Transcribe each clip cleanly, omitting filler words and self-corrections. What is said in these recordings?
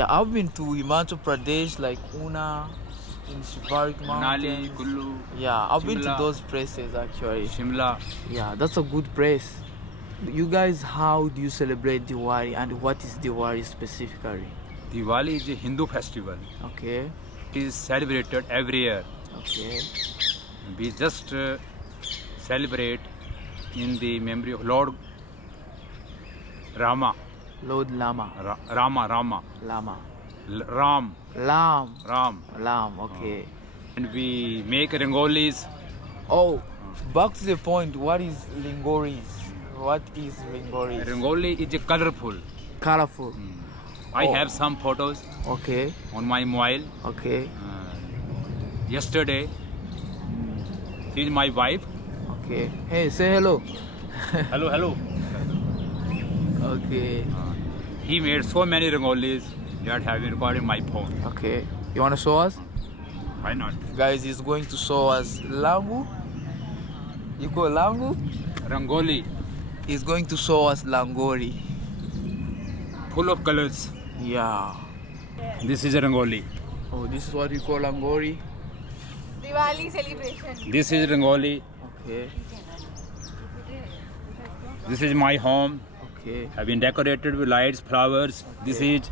Yeah, I've been to Himachal Pradesh, like Una, in Shivarik Manali, Mountains. Kullu, Yeah, I've been to Shimla. those places actually. Shimla. Yeah, that's a good place. You guys, how do you celebrate Diwali and what is Diwali specifically? Diwali is a Hindu festival. Okay, It is celebrated every year. okay, We just celebrate in the memory of Lord Rama. Lord Lama, Rama. Lama, Ram. Lam, Ram. okay. And we make rangolis. Oh, back to the point, what is Lingoris? What is Lingoris? Rangoli is a colorful. Colorful. I Oh. have some photos Okay, on my mobile. okay, Yesterday, she is my wife. okay. Hey, say hello. Hello. Okay, He made so many rangolis that have been recorded in my phone. okay. You want to show us? Why not? Guys, he's going to show us Langu. You call Langu? Rangoli, He's going to show us Langori. full of colors. Yeah. This is a rangoli. Oh, this is what we call Langori. Diwali celebration. This is rangoli. Okay, This is my home. okay. Have been decorated with lights, flowers. This is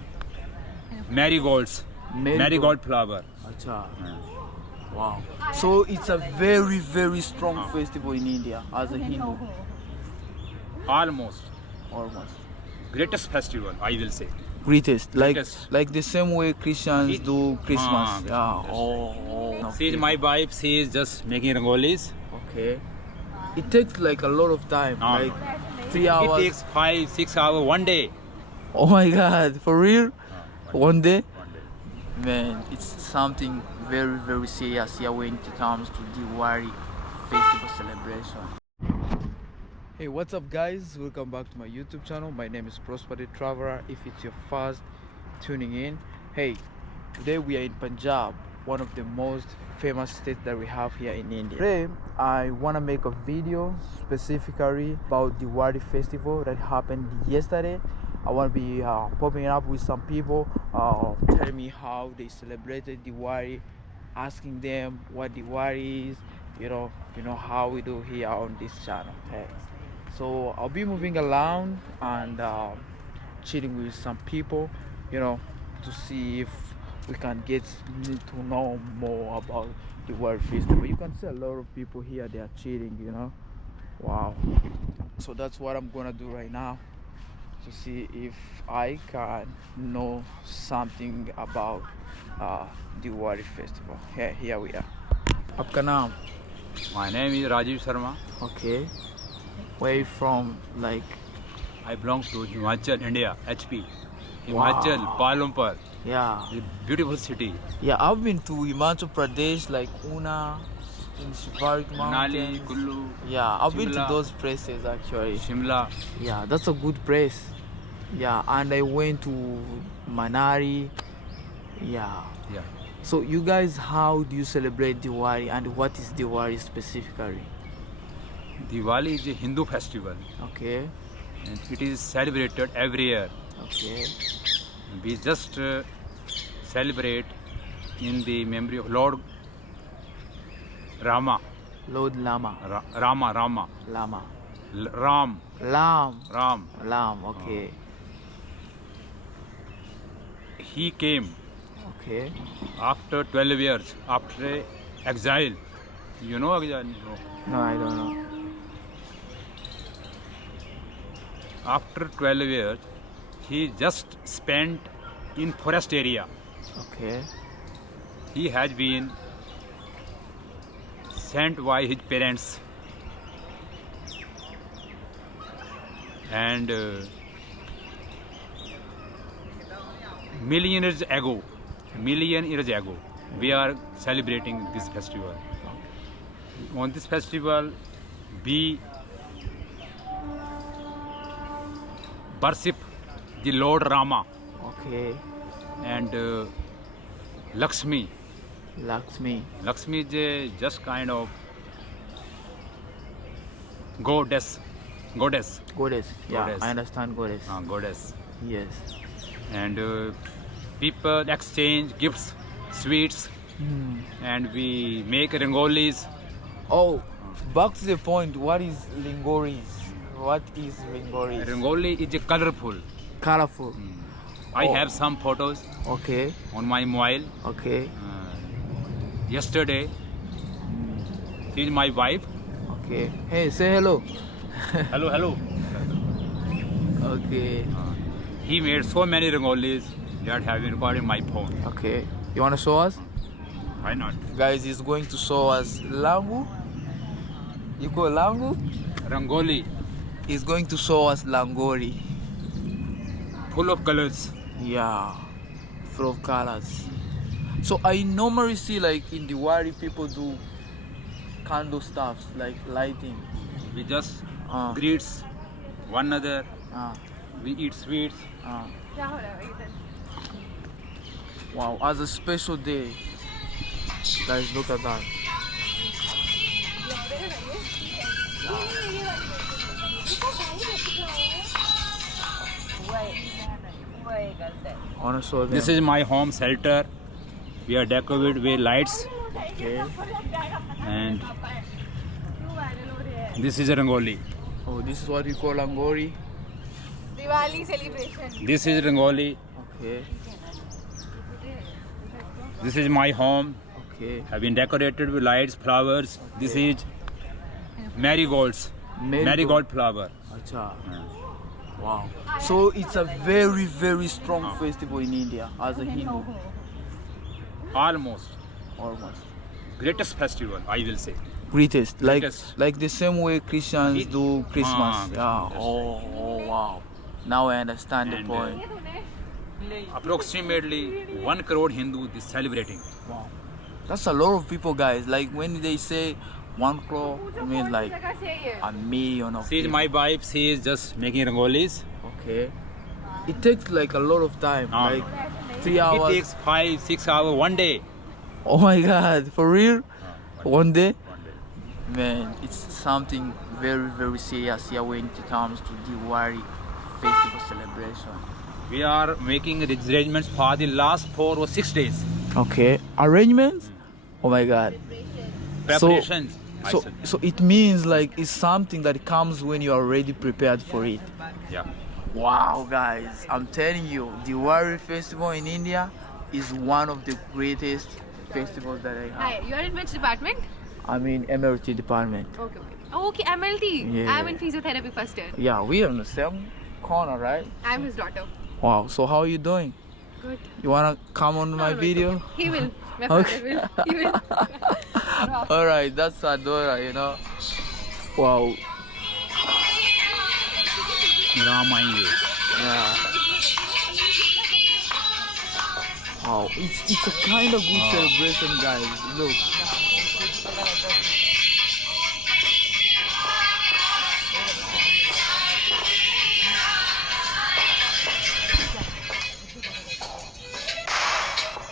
marigolds. Marigold flower. Acha. Wow. So it's a very, very strong festival in India as a Hindu. Almost Almost. greatest festival, I will say. Greatest. Greatest. Like the same way Christians do Christmas. Ah, Yeah. Oh. She is my wife. She is just making rangolis. Okay. It takes like a lot of time. Ah. Like 3 hours. It takes 5-6 hours one day. Oh my god, for real? One day? One day. Man, it's something very, very serious here when it comes to Diwali festival celebration. Hey, what's up guys? Welcome back to my YouTube channel. My name is Prosperity Traveler. If it's your first tuning in, hey, today we are in Punjab, one of the most famous states that we have here in India. Today, I want to make a video specifically about Diwali festival that happened yesterday. I want to be popping up with some people, telling me how they celebrated Diwali, asking them what Diwali is, you know how we do here on this channel. Okay. So I'll be moving around and chilling with some people, to see if we can get to know more about the World Festival. You can see a lot of people here, they are chilling. Wow. So that's what I'm gonna do right now, to see if I can know something about the Diwali festival. Here we are. Aapka naam? My name is Rajiv Sharma. Okay. Where you from? Like, I belong to Himachal, India, HP. Himachal, Wow. Kuala Lumpur, yeah. a beautiful city. Yeah, I've been to Himachal Pradesh, like Una, in Shivarik Mountains. Manali, Kullu, Yeah, I've been to Shimla. those places actually. Shimla. Yeah, that's a good place. Yeah, and I went to Manali. Yeah. Yeah. So you guys, how do you celebrate Diwali and what is Diwali specifically? Diwali is a Hindu festival. Okay, And it is celebrated every year. okay, We just celebrate in the memory of Lord Rama. Lord Lama, Rama. Lama, Ram. okay, He came okay. after 12 years, after exile. You know exile? No. No, I don't know. After 12 years, he just spent in forest area. Okay, He has been sent by his parents, and million years ago, we are celebrating this festival. On this festival, we worship the Lord Rama okay. and Lakshmi. Lakshmi. Lakshmi is just kind of goddess. Goddess. Yeah, Goddess. I understand goddess. Goddess. Yes. And People exchange gifts, sweets, and we make rangolis. Oh, back to the point. What is lingoris? What is lingoris? Rangoli is colorful. Colorful. I Oh. have some photos Okay. on my mobile. Okay. Yesterday, she is my wife. Okay. Hey, say hello. Hello, hello. Okay. He made so many rangolis that have been recorded in my phone. Okay. You wanna show us? Why not? Guys, he's going to show us langu. You call langu? Rangoli, He's going to show us langori. full of colors. Yeah. Full of colors. So I normally see like in Diwali people do candle stuffs like lighting. We just Uh, greets one another. uh, We eat sweets. wow, as a special day. Guys, look at that. I wanna show them. This is my home shelter. We are decorated with lights, Okay. and this is a rangoli. Oh, this is what we call langori. Diwali celebration. This is rangoli. Okay. This is my home. Okay. Have been decorated with lights, flowers. This is marigolds. Marigold flower. Acha. Wow. So it's a very, very strong festival in India as a Hindu. Almost Almost. greatest festival, I will say. Greatest. Greatest. Like the same way Christians do Christmas. Ah, Yeah. yes. Oh, wow. Now I understand the And, point. Approximately 1 crore Hindu is celebrating. Wow. That's a lot of people, guys. Like when they say 1 crore, I mean like a million of See, people. my wife, she is just making rangolis. Okay. It takes like a lot of time. Ah. Like 3 It hours. takes 5-6 hours one day. Oh my god, for real? One day? One day. Man, it's something very, very serious here when it comes to Diwali festival celebration. We are making arrangements for the last 4 or 6 days. Okay. Arrangements? Oh my god. Preparations. I So, said. so it means like it's something that comes when you are already prepared for it. Yeah. Wow, guys, I'm telling you, Diwali festival in India is one of the greatest festivals that I have. Hi, you are in which department? I'm in MLT department. Okay. Oh, okay, MLT. Yeah. I'm in physiotherapy first year. Yeah, we are in the same corner, right? I'm his daughter. Wow, so how are you doing? Good. You wanna come on my No, it's video? okay. He will. My Okay. father will. He will. Alright, that's Adora, you know. Wow. Ram आएंगे. Yeah. Wow, it's a kind of good celebration, guys. Look.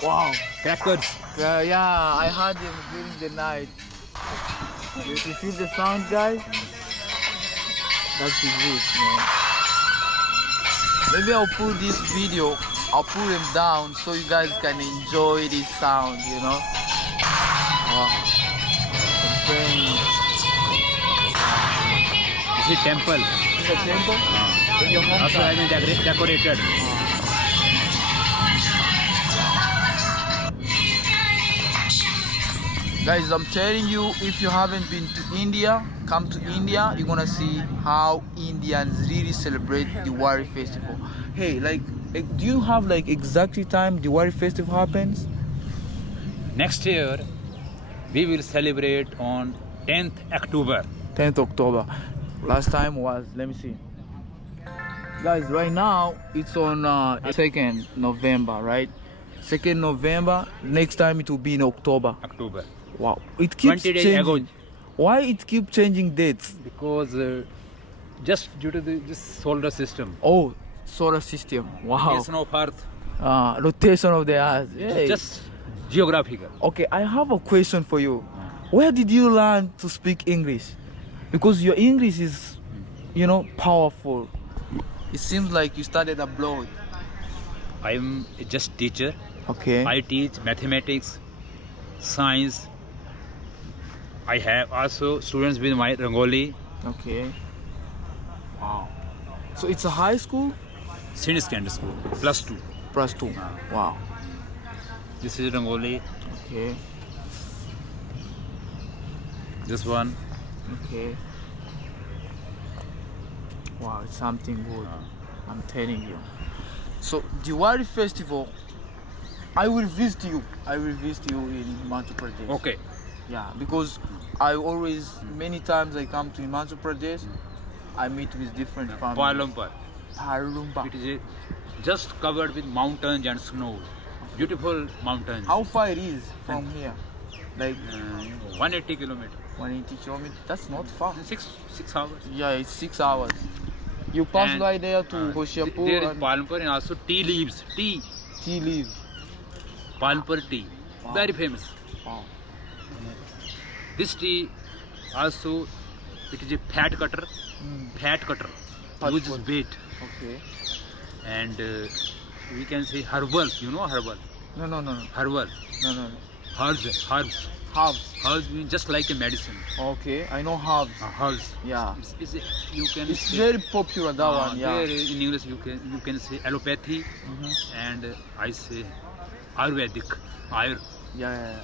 Wow. Crackers. Yeah, I heard them during the night. You feel the sound, guys? That's the good, man. Maybe I'll put this video, I'll put them down so you guys can enjoy this sound, you know? Wow. Okay. This is temple. It's a temple? In your Also hometown? has been decorated. Guys, I'm telling you, if you haven't been to India, come to India, you're gonna see how Indians really celebrate the Diwali festival. Hey, like, do you have like exactly time Diwali festival happens? Next year, we will celebrate on 10th October. 10th October. Last time was, let me see. Guys, right now it's on 2nd November, right? 2nd November. Next time it will be in October. October. Wow, it keeps 20 days changing. ago. Why it keep changing dates? Because just due to this solar system. Oh, solar system. Wow. Rotation of Earth. Rotation of the earth. Hey. Just geographical. Okay, I have a question for you. Where did you learn to speak English? Because your English is, you know, powerful. It seems like you studied abroad. I'm just teacher. Okay. I teach mathematics, science. I have also students with my Rangoli. Okay. Wow. So it's a high school? Senior secondary school, +2. +2. Wow. This is Rangoli. Okay. This one. Okay. Wow, it's something good. I'm telling you. So Diwali festival, I will visit you. I will visit you in Himachal Pradesh. Okay. Yeah, because I always, many times I come to Himachal Pradesh, I meet with different families. Kuala Lumpur. Paralumpa. It is just covered with mountains and snow. Beautiful mountains. How far it is from here? Like 180 kilometers. 180 kilometers. That's not far. 6 hours. Yeah, it's 6 hours. You pass And, by there to There Hoshiarpur is and Palmpur and also tea leaves. Tea. tea leaves. Palmpur tea. Wow. Very famous. Wow. This tea also, it is a fat cutter. Fat cutter. Fat Uses cutter. weight. Okay. And we can say herbal. You know herbal? No. Herbal. No. Herbs. Herbs. Herbs means just like a medicine. Okay, I know herbs. Herbs. Yeah. You can It's say, very popular, that one, yeah. there in English you can say allopathy, and I say Ayurvedic. Yeah.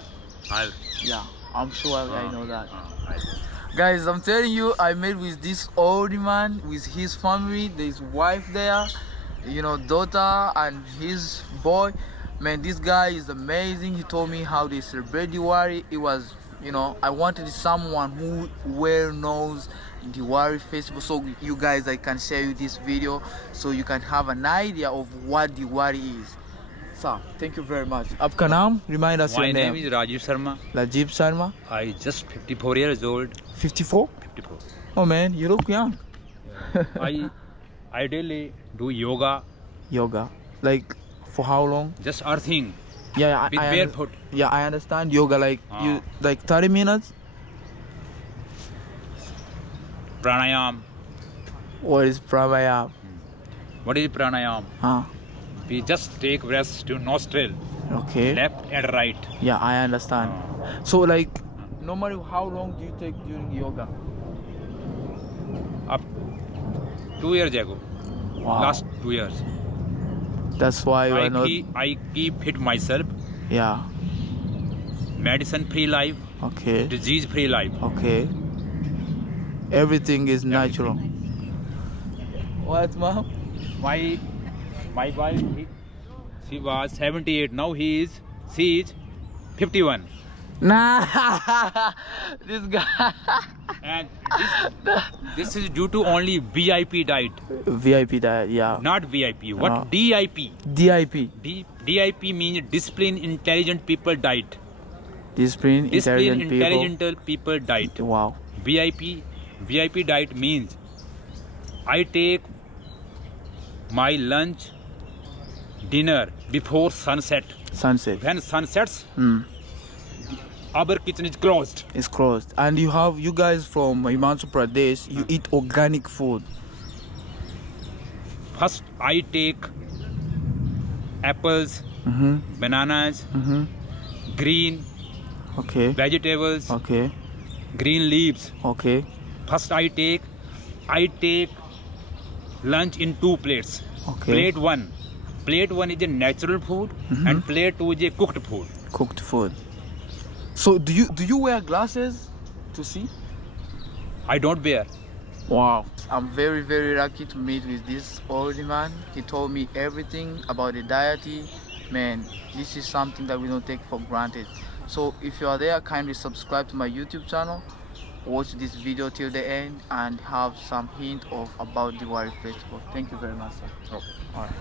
Ayur. I'm sure I know that. Ayur. Guys, I'm telling you, I met with this old man with his family. There's wife there, daughter and his boy. Man, this guy is amazing. He told me how they celebrate Diwali. It was, I wanted someone who well knows Diwali festival. So you guys, I can share you this video so you can have an idea of what Diwali is. So, thank you very much. Aapka naam? Remind us My your name name. is Rajiv Sharma. Rajiv Sharma. I just 54 years old. 54? 54. Oh man, you look young. I ideally do yoga. Yoga. Like, for how long? Just earthing. Yeah, With I barefoot. Yeah, I understand yoga. Like you, like 30 minutes. Pranayam. What is pranayama? What is pranayam? Huh? We just take breaths to nostril, Okay. left and right. Yeah, I understand. So like, normally, how long do you take during yoga? Up 2 years ago. Wow. Last 2 years. That's why you are not. I keep fit myself. Yeah. Medicine free life, Okay. disease free life. Okay. Everything is natural. What, mom? My wife, she was 78. Now she is 51. Nah, this guy. And this is due to only VIP diet, VIP diet, yeah. not VIP. What Ah. DIP? DIP. DIP means discipline intelligent people diet. Discipline, Discipline intelligent people. intelligent people diet. Wow. VIP diet means I take my lunch, dinner before sunset. Sunset. When sun sets, Hmm. our kitchen is closed. It's closed. And you guys from Himachal Pradesh, you eat organic food. First, I take apples, bananas, green Okay. vegetables, Okay. green leaves. Okay. First, I take lunch in 2 plates. Okay. Plate one is a natural food, and plate 2 is a cooked food. Cooked food. So do you wear glasses to see? I don't wear. Wow. I'm very, very lucky to meet with this old man. He told me everything about the deity. Man, this is something that we don't take for granted. So if you are there, kindly subscribe to my YouTube channel, watch this video till the end, and have some hint of about Diwali festival. Thank you very much, sir. Okay. All right.